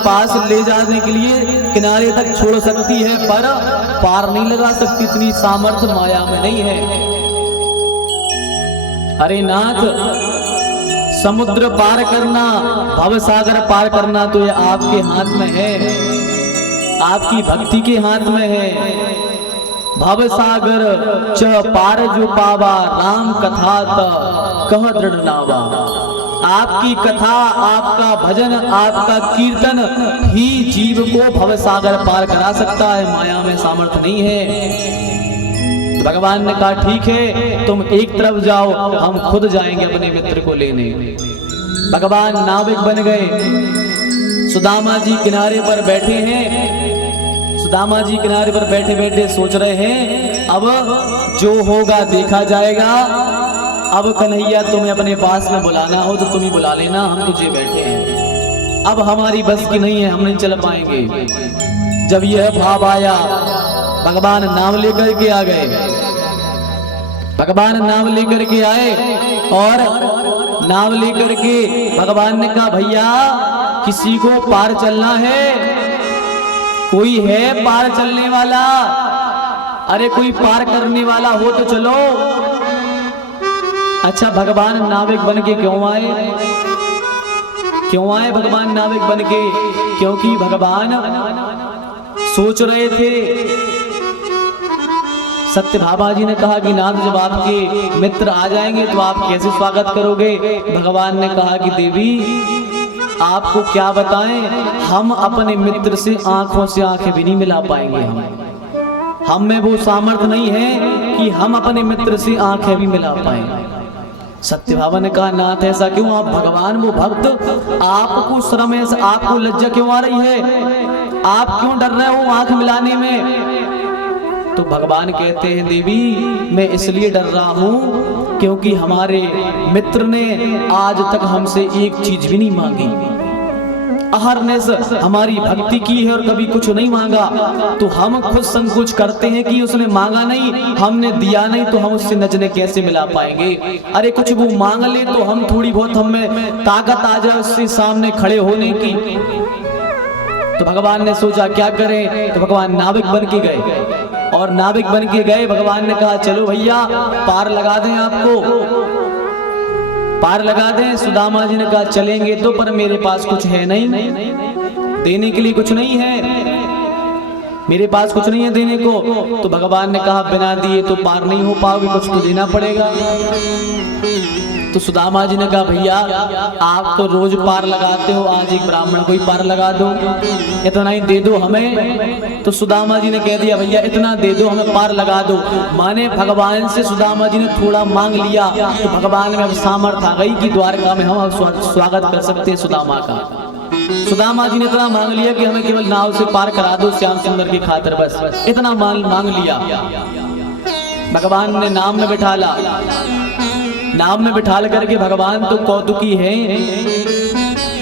पास ले जाने के लिए किनारे तक छोड़ सकती है, पर पार नहीं लगा सकती, इतनी सामर्थ्य माया में नहीं है। अरे नाथ, समुद्र पार करना, भवसागर पार करना तो ये आपके हाथ में है, आपकी भक्ति के हाथ में है। भवसागर च पार जो पावा, राम कथा त कह दृढ़ नावा। आपकी कथा, आपका भजन, आपका कीर्तन ही जीव को भवसागर पार करा सकता है, माया में सामर्थ्य नहीं है। भगवान ने कहा ठीक है, तुम एक तरफ जाओ, हम खुद जाएंगे अपने मित्र को लेने। भगवान नाविक बन गए। सुदामा जी किनारे पर बैठे हैं। सुदामा जी किनारे पर बैठे बैठे सोच रहे हैं, अब जो होगा देखा जाएगा। अब कन्हैया तुम्हें अपने पास में बुलाना हो तो तुम ही बुला लेना, हम तुझे बैठे हैं। अब हमारी बस की नहीं है, हम नहीं चल पाएंगे। जब यह भाव आया, भगवान नाव लेकर के आ गए। भगवान नाव लेकर के आए और नाव लेकर के भगवान ने कहा, भैया किसी को पार चलना है, कोई है पार चलने वाला? अरे कोई पार करने वाला हो तो चलो। अच्छा, भगवान नाविक बन के क्यों आए? क्यों आए भगवान नाविक बन के? क्योंकि भगवान सोच रहे थे। सत्य भामा जी ने कहा कि नाथ, जब आपके मित्र आ जाएंगे तो आप कैसे स्वागत करोगे? भगवान ने कहा कि देवी, आपको क्या बताएं, हम अपने मित्र से आंखों से आंखें भी नहीं मिला पाएंगे। हम में वो सामर्थ्य नहीं है कि हम अपने मित्र से आंखें भी मिला पाएं। सत्य भामा ने कहा, नाथ ऐसा क्यों? आप भगवान, वो भक्त, आपको शर्म है, आपको लज्जा क्यों आ रही है? आप क्यों डर रहे हो आंख मिलाने में? तो भगवान कहते हैं, देवी मैं इसलिए डर रहा हूं क्योंकि हमारे मित्र ने आज तक हमसे एक चीज भी नहीं मांगी। अहरनिश हमारी भक्ति की है और कभी कुछ नहीं मांगा, तो हम खुद संकोच करते हैं कि उसने मांगा नहीं, हमने दिया नहीं, तो हम उससे नजरें कैसे मिला पाएंगे? अरे कुछ वो मांग ले तो हम थोड़ी बहुत हमें ताकत आ जाए उससे सामने खड़े होने की। तो भगवान ने सोचा क्या करें, तो भगवान नाविक बन के गए। और नाविक बन के गए, भगवान ने कहा चलो भैया पार लगा दें, आपको पार लगा दें। सुदामा जी ने कहा चलेंगे तो, पर मेरे पास कुछ है नहीं, देने के लिए कुछ नहीं है, मेरे पास कुछ नहीं है देने को। तो भगवान ने कहा बिना दिए तो पार नहीं हो पाओगे, कुछ तो देना पड़ेगा। तो सुदामा जी ने कहा भैया आप तो रोज पार लगाते हो, आज एक ब्राह्मण को ही पार लगा दो, इतना ही दे दो हमें। तो सुदामा जी ने कह दिया भैया इतना दे दो, हमें पार लगा दो। माने भगवान से सुदामा जी ने थोड़ा मांग लिया, तो भगवान में अब सामर्थ्य आ गई कि द्वारका में हम अब स्वागत कर सकते हैं सुदामा का। सुदामा जी ने इतना मांग लिया कि हमें केवल नाव से पार करा दो श्याम सुंदर की खातिर, बस इतना मांग लिया। भगवान ने नाव में बिठाला, नाव में बिठाल करके भगवान तो कौतुकी है।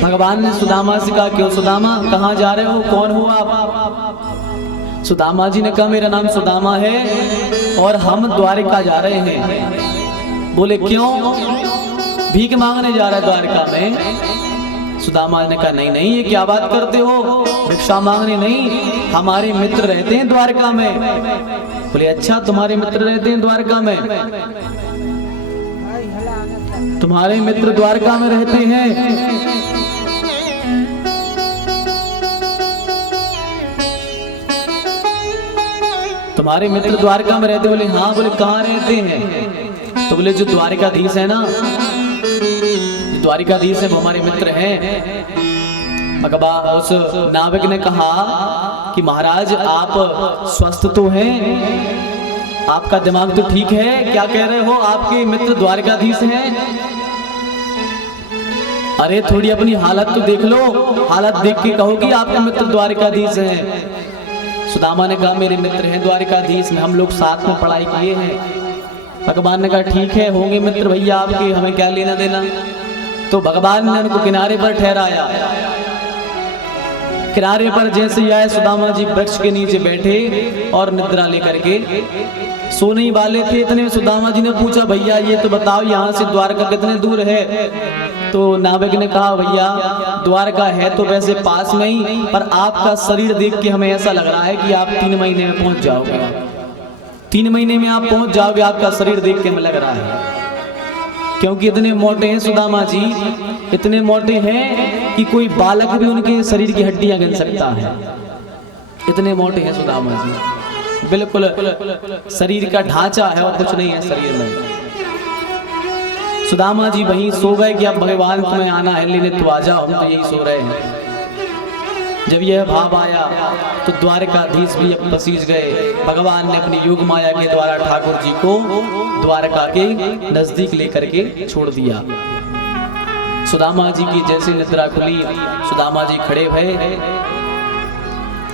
भगवान ने सुदामा से कहा क्यों सुदामा, कहाँ जा रहे हो, कौन हो आप? सुदामा जी ने कहा मेरा नाम सुदामा है और हम द्वारिका जा रहे हैं। बोले क्यों? भीख मांगने जा रहा है द्वारिका में। सुदामा ने कहा नहीं नहीं, ये क्या बात करते हो, भिक्षा मांगने नहीं, हमारे मित्र रहते हैं द्वारका में। बोले अच्छा तुम्हारे मित्र रहते हैं द्वारका में? तुम्हारे मित्र द्वारका में रहते हैं? तुम्हारे मित्र द्वारका में रहते? बोले हाँ। बोले कहाँ रहते हैं? तो बोले जो द्वारिकाधीश है ना, जो द्वारिकाधीश है वो हमारे मित्र हैं। भगवान उस नाविक ने कहा कि महाराज आप स्वस्थ तो हैं, आपका दिमाग तो ठीक है, क्या कह रहे हो, आपके मित्र द्वारकाधीश हैं? अरे थोड़ी अपनी हालत तो देख लो, हालत देख के कहो कि आपके मित्र द्वारकाधीश हैं। सुदामा ने कहा मेरे मित्र हैं द्वारकाधीश में, हम लोग साथ में पढ़ाई किए हैं। भगवान ने कहा ठीक है होंगे मित्र भैया आपके, हमें क्या लेना देना। तो भगवान ने उनको किनारे पर ठहराया। किनारे पर जैसे ही आए सुदामा जी वृक्ष के नीचे बैठे और निद्रा लेकर के सोने ही वाले थे। इतने में सुदामा जी ने पूछा भैया ये तो बताओ यहाँ से द्वारका कितने दूर है? तो नाविक ने कहा भैया द्वारका है तो वैसे पास में ही, पर आपका शरीर देख के हमें ऐसा लग रहा है कि आप 3 महीने में पहुंच जाओगे। 3 महीने में आप पहुंच जाओगे, आपका शरीर देख के हमें लग रहा है, क्योंकि इतने मोटे हैं सुदामा जी, इतने मोटे हैं कि कोई बालक भी उनके शरीर की हड्डियां गिन सकता है। इतने मोटे हैं सुदामा जी, बिल्कुल शरीर का ढांचा है और कुछ नहीं है शरीर में। सुदामा जी वहीं सो गए कि अब भगवान तुम्हें आना है लेने, तो आ जाओ, हम तो यही सो रहे हैं। जब यह भाव आया तो द्वारकाधीश भी अब पसीज गए। भगवान ने अपनी योग माया के द्वारा ठाकुर जी को द्वारका के नजदीक लेकर के छोड़ दिया। सुदामा जी की जैसे निद्रा खुली, सुदामा जी खड़े भये।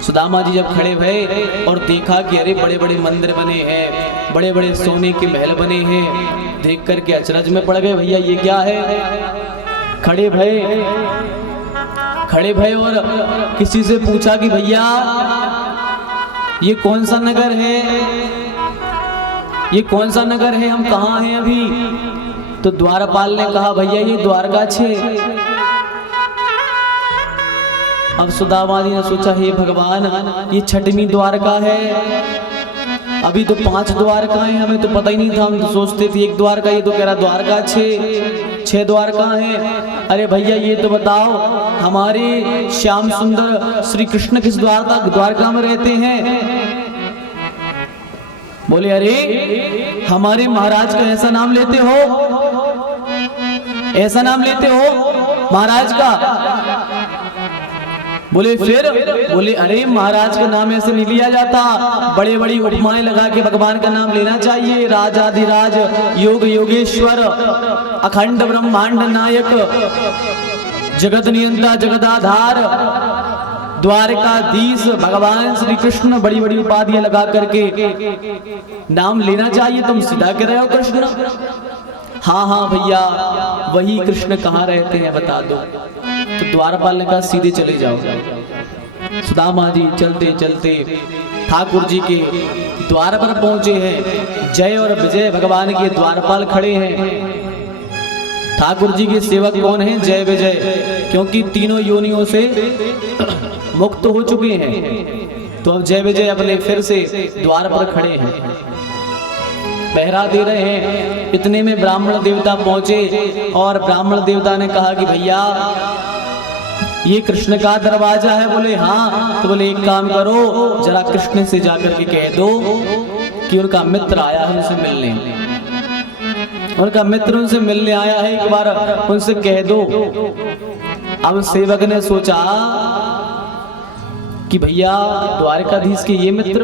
सुदामा जी जब खड़े भये और देखा कि अरे बड़े बड़े मंदिर बने हैं, बड़े बड़े सोने के महल बने हैं, देख करके अचरज में पड़ गए, भैया ये क्या है। खड़े भये और किसी से पूछा कि भैया ये कौन सा नगर है, ये कौन सा नगर है, हम कहाँ हैं अभी। तो द्वारपाल ने कहा भैया ये द्वारका छे। अब सुदामा जी ने सोचा हे भगवान ये 6वीं द्वारका है, अभी तो 5 द्वारकाएं, हमें तो पता ही नहीं था, हम तो सोचते थे 1 द्वारका, ये तो कह रहा द्वारका 6 द्वारका हैं। अरे भैया ये तो बताओ हमारे श्याम सुंदर श्री कृष्ण किस द्वारका में रहते हैं। बोले अरे हमारे महाराज का ऐसा नाम लेते हो, ऐसा नाम लेते हो महाराज का। बोले फिर, बोले अरे महाराज का नाम ऐसे नहीं लिया जाता, बड़े बड़ी उपमाएं लगा के भगवान का नाम लेना चाहिए। राजाधिराज योग योगेश्वर अखंड ब्रह्मांड नायक जगत नियंता जगदाधार द्वारकाधीश भगवान श्री कृष्ण, बड़ी बड़ी उपाधियां लगा करके नाम लेना चाहिए। तुम सीधा कह रहे हो कृष्ण। हाँ हाँ भैया वही कृष्ण कहाँ रहते हैं बता दो। तो द्वारपाल ने कहा सीधे चले जाओ। सुदामा जी चलते चलते ठाकुर जी के द्वार पर पहुंचे हैं। जय और विजय भगवान के द्वारपाल खड़े हैं। ठाकुर जी के सेवक कौन हैं? जय विजय, क्योंकि तीनों योनियों से मुक्त हो चुके हैं। तो अब जय विजय अपने फिर से द्वार पर खड़े हैं, पहरा दे रहे हैं। इतने में ब्राह्मण देवता पहुंचे और ब्राह्मण देवता ने कहा कि भैया ये कृष्ण का दरवाजा है। बोले हाँ। तो बोले एक काम करो, जरा कृष्ण से जाकर के कह दो कि उनका मित्र आया है उनसे मिलने, उनका मित्र उनसे मिलने आया है, एक बार उनसे कह दो। अब सेवक ने सोचा कि भैया द्वारकाधीश के ये मित्र,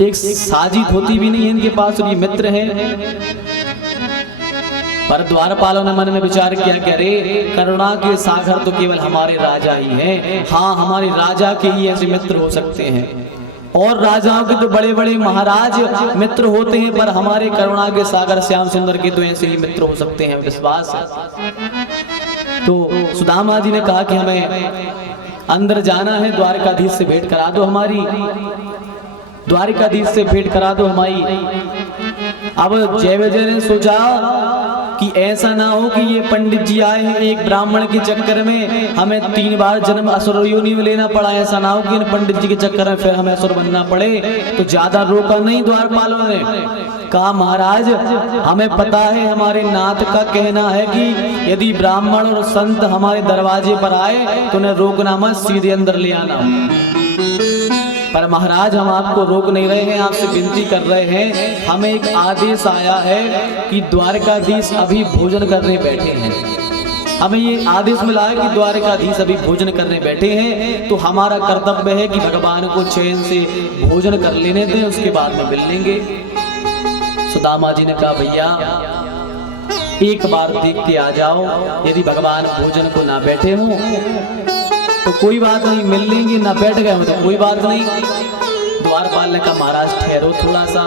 एक साजिद होती भी नहीं है इनके पास और ये मित्र हैं। पर द्वारपालों ने मन में विचार किया कि अरे करुणा के सागर तो केवल हमारे राजा ही हैं। हाँ, हमारे राजा के ही ऐसे मित्र हो सकते हैं, और राजाओं के तो बड़े बड़े महाराज मित्र होते हैं, पर हमारे करुणा के सागर श्याम सुंदर के तो ऐसे ही मित्र हो सकते हैं, विश्वास है। तो सुदामा जी ने कहा कि हमें अंदर जाना है, द्वारकाधीश से भेंट करा दो हमारी, द्वारकाधीश से भेंट करा दो हमारी। अब जय विजय ने सोचा कि ऐसा ना हो कि ये पंडित जी आए हैं एक ब्राह्मण के चक्कर में हमें 3 बार जन्म असुर योनि में लेना पड़ा। ऐसा ना हो कि इन पंडित जी के चक्कर में फिर हमें असुर बनना पड़े। तो ज्यादा रोका नहीं द्वारपालों ने, कहा महाराज हमें पता है, हमारे नाथ का कहना है कि यदि ब्राह्मण और संत हमारे दरवाजे पर आए तो उन्हें रोकना मत, सीधे अंदर ले आना। पर महाराज हम आपको रोक नहीं रहे हैं, आपसे विनती कर रहे हैं। हमें एक आदेश आया है कि द्वारकाधीश अभी भोजन करने बैठे हैं। हमें ये आदेश मिला है कि द्वारकाधीश अभी भोजन करने बैठे हैं, तो हमारा कर्तव्य है कि भगवान को चैन से भोजन कर लेने दें, उसके बाद में मिल लेंगे। सुदामा जी ने कहा भैया एक बार देख के आ जाओ, यदि भगवान भोजन को ना बैठे हों तो कोई बात नहीं, मिल लेंगे, ना बैठ गए हो तो कोई बात नहीं। द्वारपाल ने कहा महाराज ठहरो थोड़ा सा,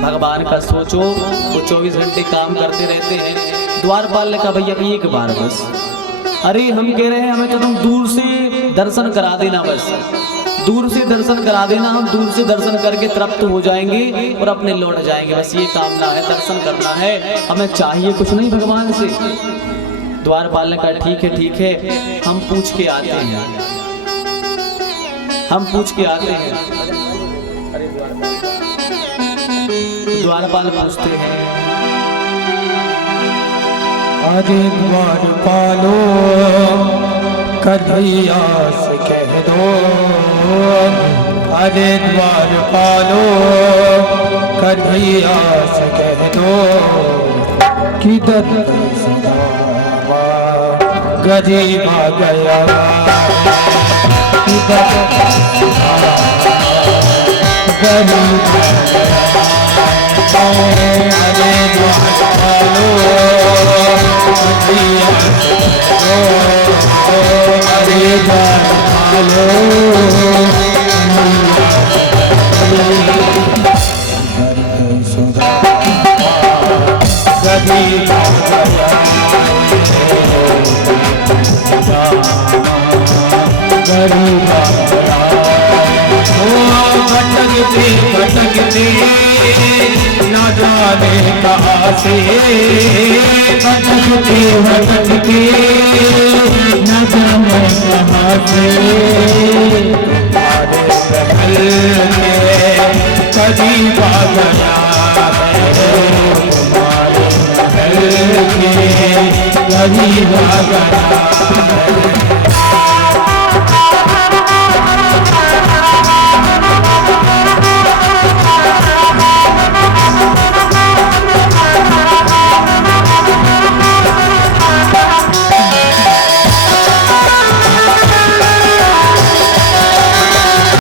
भगवान का सोचो, वो 24 घंटे काम करते रहते हैं। द्वारपाल ने कहा भैया एक बार बस। अरे हम कह रहे हैं हमें तो तुम दूर से दर्शन करा देना, बस दूर से दर्शन करा देना, हम दूर से दर्शन करके तृप्त हो जाएंगे और अपने लौट जाएंगे, बस ये कामना है, दर्शन करना है, हमें चाहिए कुछ नहीं भगवान से। द्वारपाल ने कहा ठीक है हम पूछ के आते हैं, हम पूछ के आते हैं। द्वारपाल पूछते हैं, अरे द्वारपालो कन्हैया से कह दो, अरे द्वारपालो कन्हैया से कह दो कि दत्त सुदामा गरीब आ गया, कि दत्त सुदामा गरीब आ गया। अरे द्वारपालो कन्हैया से कह दो, अरे द्वारपालो गरीब आ गया, गरीब आ गया। ओ भटकते भटकते न जाने कहाँ से, भटकते भटकते न जाने कहाँ से, तुम्हारे महल के करीब आ गया है, तुम्हारे महल के करीब आ गया है।